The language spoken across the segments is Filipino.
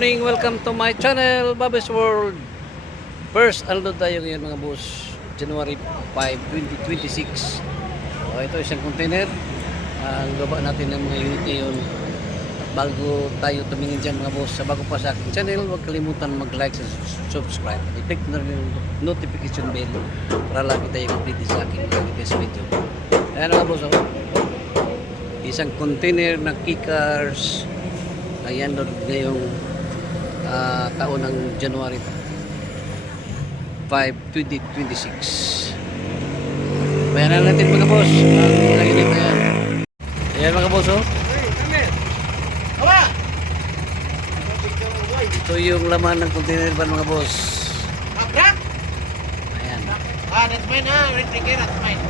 morning, welcome to my channel, Bobby's World. First, unload tayo ngayon mga boss, January 5, 2026. So, ito isang container. Ang baba natin ng mga unit ngayon. Bago tayo tumingin dyan mga boss, sa bago pa sa aking channel, huwag kalimutan mag-like and subscribe. I-click na rin yung notification bell para lagi tayo update sa aking latest video. Ayan mga boss, isang container na kickers. Ayan doon ngayong taon ng January 5, 2026. Bayanan natin mga boss ang mga unit na yan. Ayan mga boss, oh. Ito yung laman ng container ba mga boss. Ayan. That's mine, red trigger, that's mine.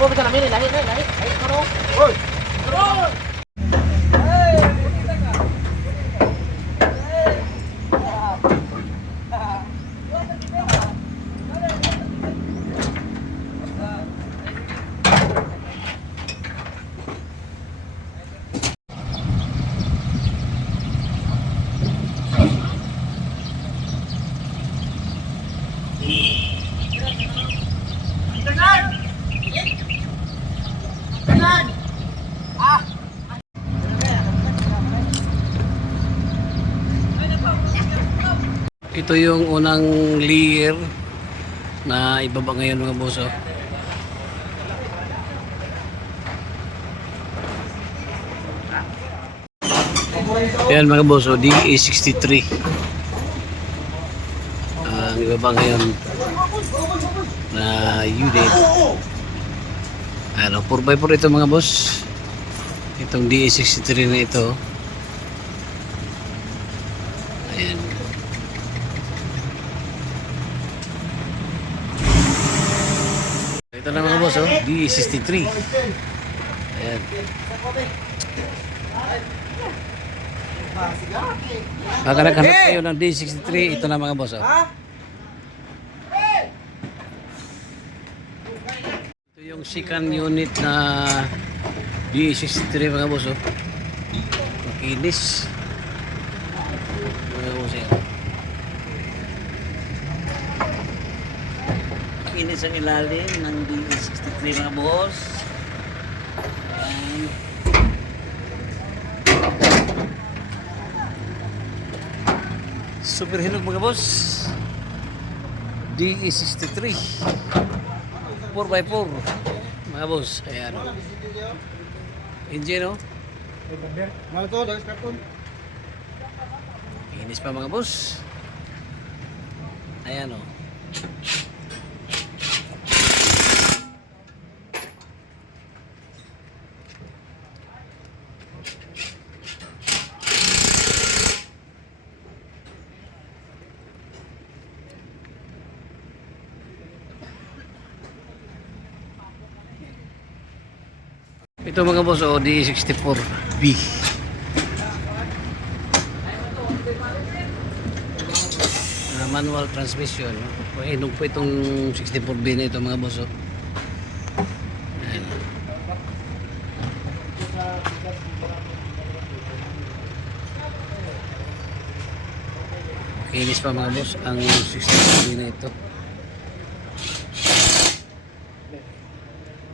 Oh, bisa namin, lahi, karo. Hoy! Karo! Ito yung unang layer na ibaba ngayon mga boss, oh. Ayan mga boss, oh, DA63 ang ibaba ngayon na unit. Ano, 4x4 ito mga boss, itong DA63 na ito. Ayan. Ito na mga boss, oh, DA63. Ayan. Baka naghanap kayo ng D63, ito na mga boss, oh. Ito yung second unit na D63 mga boss, oh. Makinis mga boss, yan. Makinis ang ilalim ng D63 mga boss. Ayan. Super hinog mga boss, DE63 4x4 mga boss. Ayan, engine, oh. Inis pa mga boss. Ayan, oh. Ito mga boss, oh, DE64B. Manual transmission. Inog po itong 64B na ito mga boss, oh. Ayan. Kinis pa mga boss ang 64B na ito.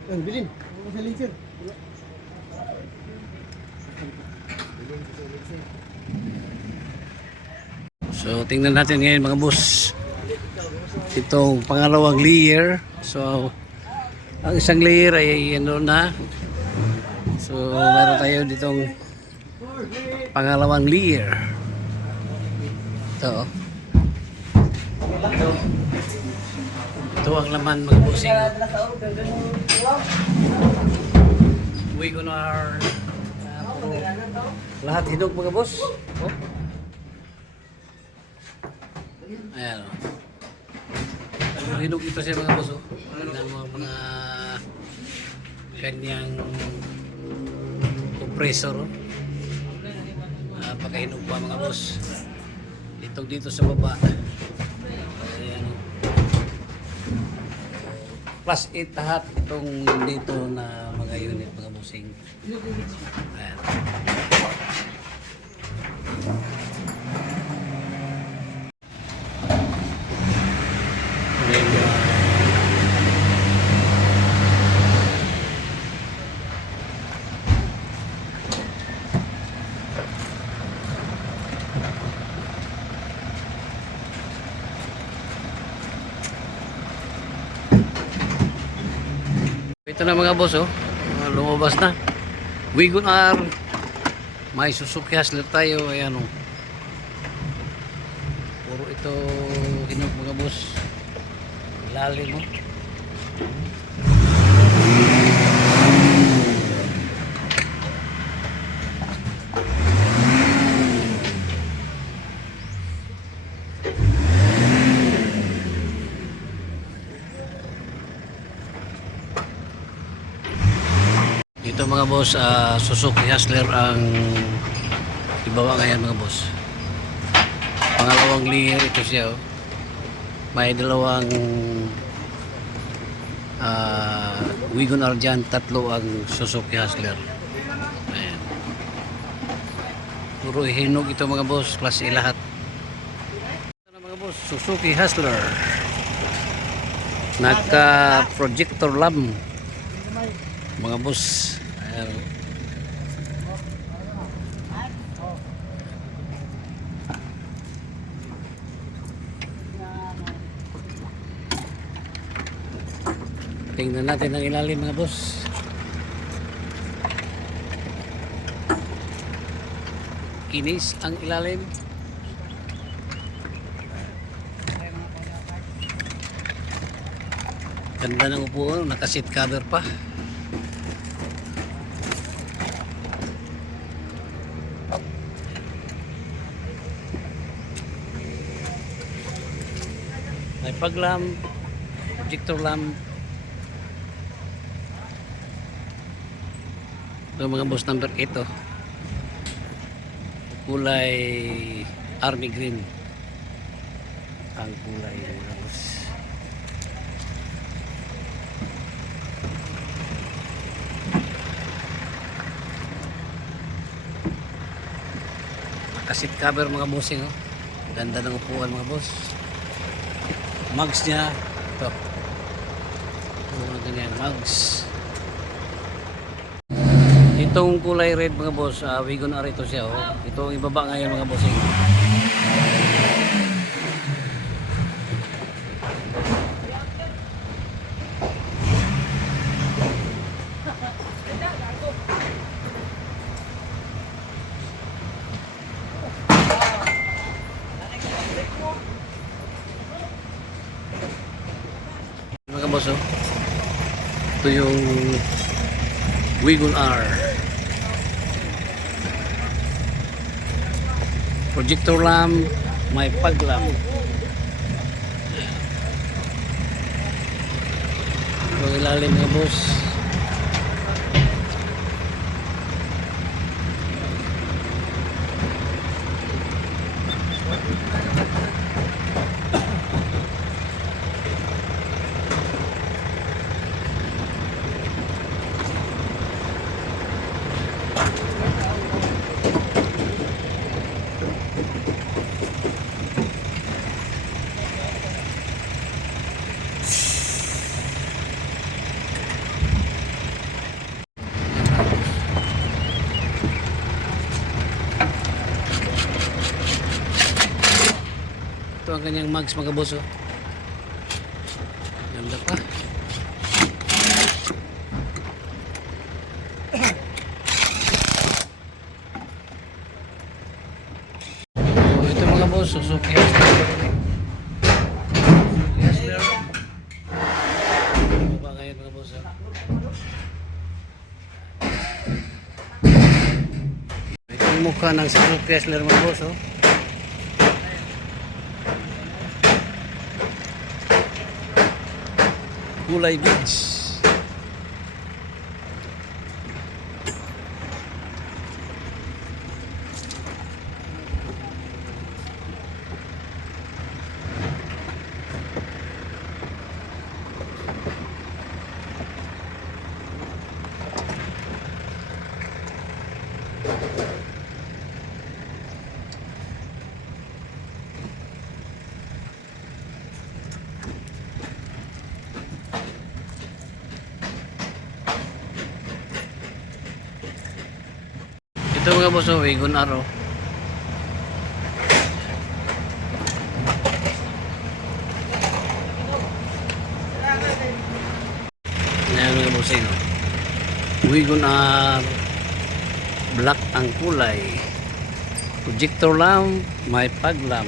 Bilin, sa linser. So tingnan natin ngayon mga boss itong pangalawang layer. So ang isang layer ay ano na. So meron tayo ditong pangalawang layer. Ito. Ito ang laman mga bossing. We gonna lahat hinog mga boss. Oh. Ayan, oh. Hinog ito siya mga boss, oh. Mga kanyang compressor, oh. Pagkahinog pa mga boss. Itong dito sa baba plus 8 lahat itong dito na mga unit mga busing. Ayan. Then, ito na mga boss, oh. Lumabas na. Wigon R. May Suzuki Hustler tayo. Ayan, oh. Puro ito hinog mga boss. Lalim, oh. Ito mga boss, Suzuki Hustler ang ibawa ngayon mga boss. Pangalawang layer ito siya, oh. May dalawang Wigon R dyan, tatlo ang Suzuki Hustler. Ayan. Puro hinog ito mga boss, class A lahat. Ito na mga boss, Suzuki Hustler. Nagka projector lamp mga boss. Ayan. Tingnan natin ang ilalim mga boss. Kinis ang ilalim. Ganda ng upuan, naka-seat cover pa. May paglam, projector lamp. Ito mga boss, number 8, oh. Kulay army green ang kulay mga boss. Naka-seat cover mga bossing, oh. Ganda ng upuan mga boss. Mugs niya ito. Mga ganyan mugs. Itong kulay red mga boss, Wigon R ito siya, oh. Ito ang ibaba ngayon mga bossing. Mga boss, oh. Ito yung Wigon R. Projector lamp, may paglam. Ito ilalim mga boss. Ito ang kanyang mugs mga boss, oh. Ganda pa. So, ito mga boss, Suzuki Hustler. Suzuki Hustler. Ano ba ngayon mga boss, oh? Ito ang mukha ng Suzuki Hustler mga boss, oh. Kulay beach. Ito mga boss, oh, Wagon R. Oh. Ayan mga boss, oh. Wagon R. Black ang kulay. Projector lamp, may paglamp.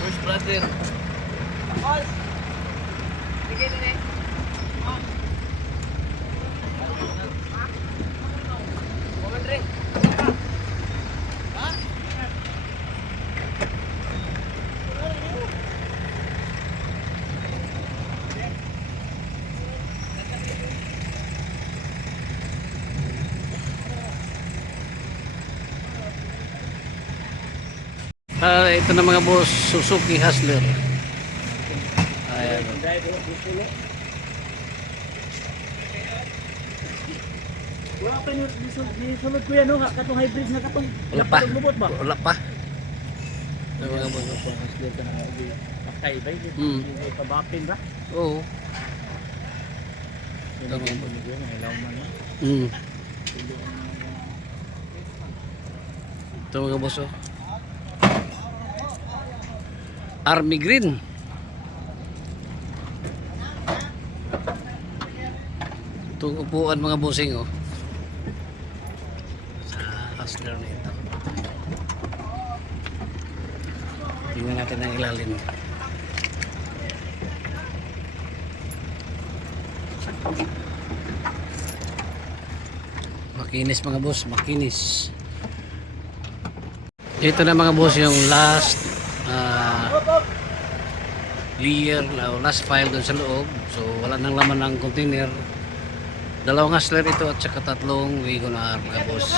First brother. Ito na mga boss, Suzuki Hustler. Ayan. Wala pa yung sunod ko yan, no? Katong hybrids na katong. Wala pa. Lubot ba? Wala pa. Ito mga boss. Patay ba? Hindi pa bapin ba? Oo. Ito mga boss. Ilaw man na. Ito mga boss, oh. Army Green. Itong upuan mga bossing, oh. Sa Hustler na ito. Tingnan natin ang ilalim. Makinis mga boss, makinis. Ito na mga boss yung last layer, last file doon sa loob. So wala nang laman ng container. Dalawang Hustler ito at saka tatlong Wagon R mga boss.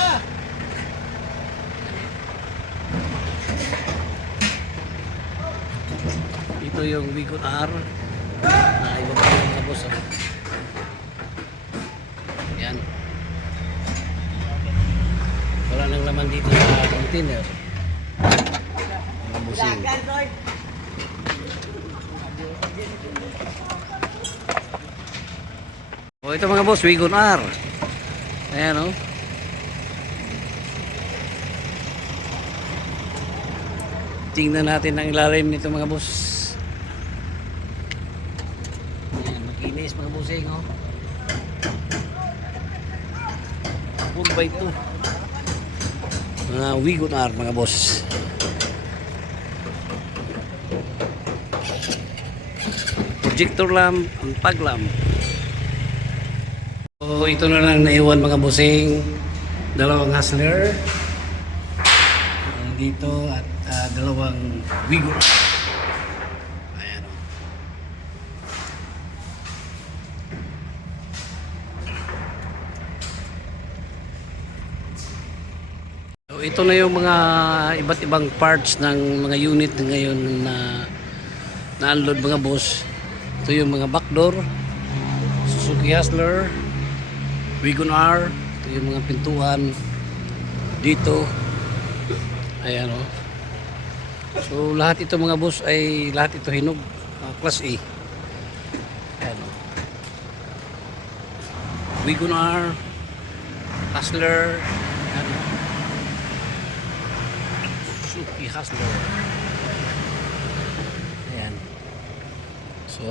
Ito yung Wagon R na iba pa yung mga boss. Yan. Wala nang laman dito sa container. Mga bossing. Oh, ito mga boss, Wagon R. Ayan, oh. Tingnan natin ang ilalim nito mga boss. Ayan, makinis mga bossing, oh. 4x2. Mga Wagon R mga boss. Projector lamp, ang paglamp. So ito na lang naiwan mga bossing, dalawang Hustler dito at dalawang Wagon. Ayan, oh. So ito na yung mga iba't ibang parts ng mga unit na ngayon na na-unload mga boss. Ito yung mga back door, Suzuki Hustler, Wagon R. Ito yung mga pintuan dito. Ayan, oh. So lahat ito mga boss ay lahat ito hinog, class A. Ayan, oh. Wagon R, Hustler, ayan, oh. Suzuki Hustler. Ayan. So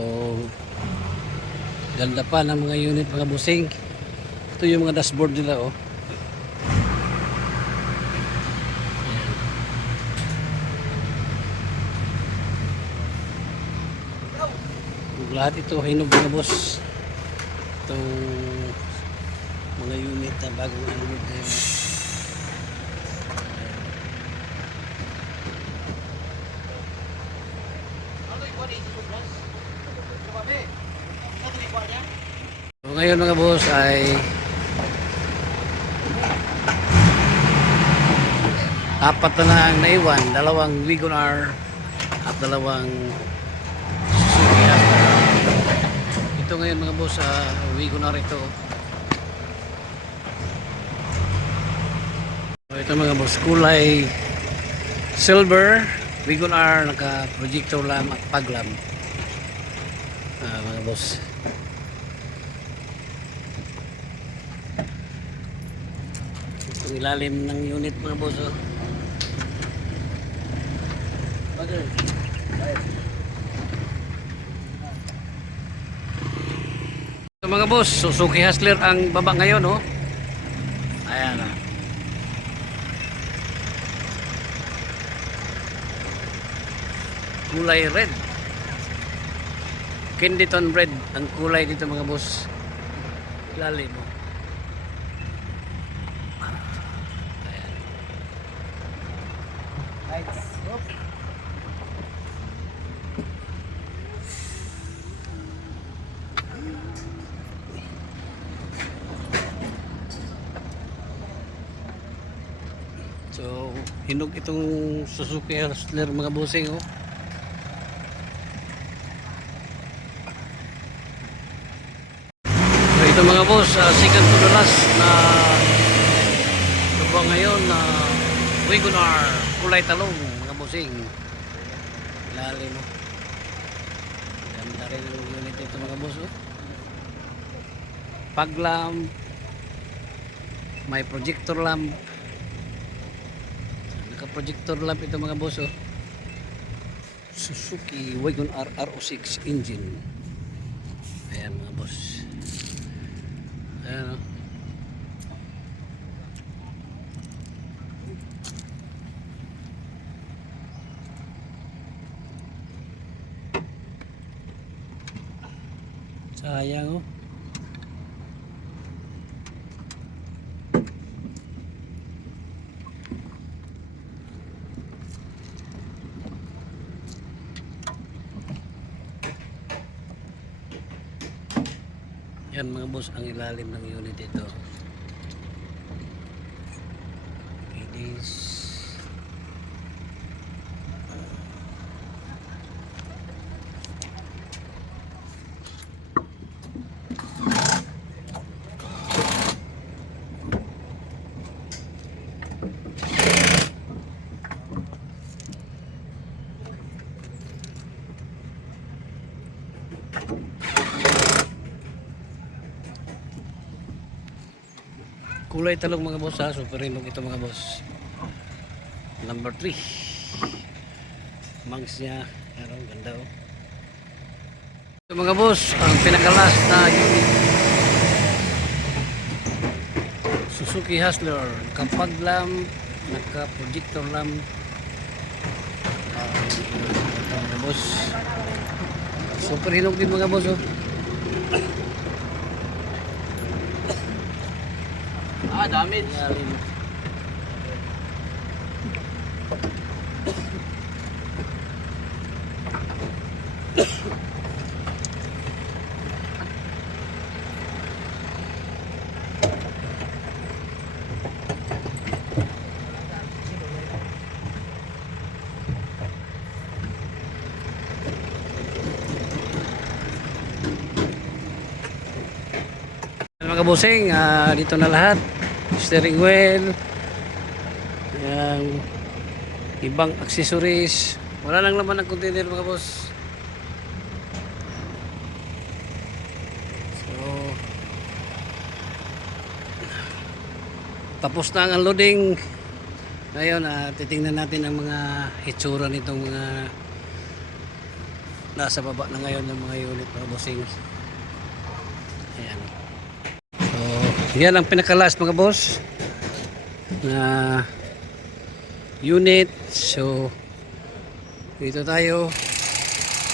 ganda pa ng mga unit mga bossing. Ito yung mga dashboard nila, oh. Lahat ito hinog mga boss. Itong mga unit na bagong unload na yun. So ngayon mga boss ay apat na lang naiwan, dalawang Wagon R at dalawang Suzuki Hustler. Ito ngayon mga boss, Wagon R ito. So ito mga boss, kulay silver, Wagon R, naka projector lamp at paglamp. Mga boss. Itong ilalim ng unit mga boss. Oh. So, mga boss, Suzuki Hustler ang baba ngayon, oh. Ayan, oh. Kulay red. Candyton red ang kulay dito mga boss. Lalim, oh. Ayan. Lights. Oop. So, hinog itong Suzuki Hustler mga bossing, oh. So, ito mga boss, second to the last na lubang ngayon na Wagoner, kulay talong mga bossing. Lalim, oh. Ganda rin ang unit ito mga boss, oh. Fog lamp, may projector lamp. Naka-projector lamp ito mga boss, oh. Suzuki Wagoner R06 engine. Ayan mga boss. Ayan, oh. Sayang, oh. Yan mga boss ang ilalim ng unit ito. It is kulay talong mga boss, ha. Super hinog ito mga boss. Number 3. Mangs niya. Ano, ganda, oh. Ito mga boss, ang pinaka-last na unit. Suzuki Hustler. Kapag lamp, naka-projector lamp. Ito mga boss. Super hinog din mga boss, oh. Damage. Lalim. Mga busing, dito na lahat. Steering wheel, yung ibang accessories. Wala lang naman ang container mga boss. So, tapos na ang unloading. Ngayon, titingnan natin ang mga hitsura nitong mga nasa baba na ngayon ng mga unit mga bossing. Ayan. So, yan ang pinaka-last mga boss na unit. So, dito tayo.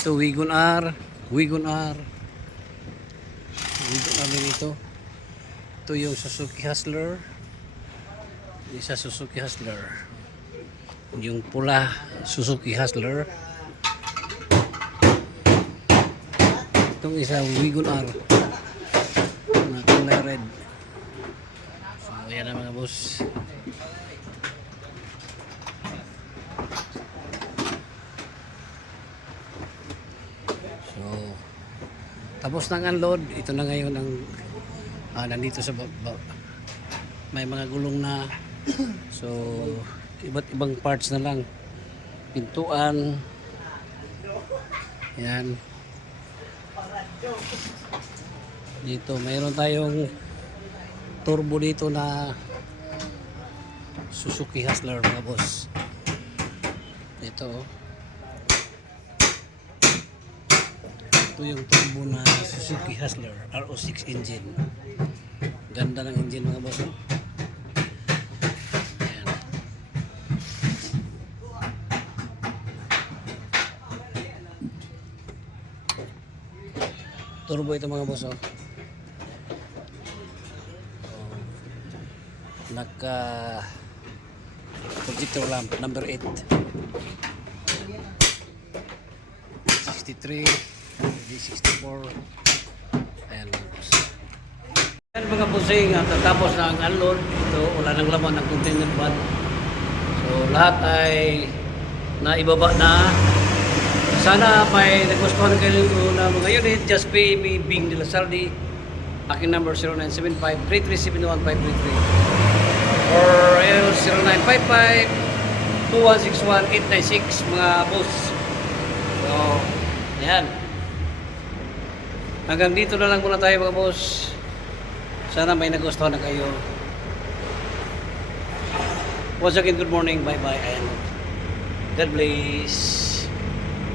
Ito Wagoner. Wagoner namin ito. Ito yung Suzuki Hustler. Isa Suzuki Hustler. Yung pula Suzuki Hustler. Itong isa Wagoner na kulay red. So, ayan na mga boss. So, tapos ng unload. Ito na ngayon ang nandito sa baba. May mga gulong na. So, iba't ibang parts na lang. Pintuan. Yan. Dito, mayroon tayong turbo dito na Suzuki Hustler mga boss. Ito, oh. Ito yung turbo na Suzuki Hustler RO6 engine. Ganda ng engine mga boss. Oh. Ayan. Turbo ito mga boss. Oh. Naka projector lamp number 8 63 D64. Ayan mga boss. Ayan mga bossing, tatapos na ang unload. Ito, wala nang laman ng container van. So lahat ay naibaba na. Sana may nagustuhan kayo na mga unit. Just pay me Bing de la Saldi. Aking number 0975-3371533 or L0955-2161-896 mga boss. So, yan. Hanggang dito na lang muna tayo mga boss. Sana may nagustuhan na kayo. Once again, good morning. Bye-bye and God bless.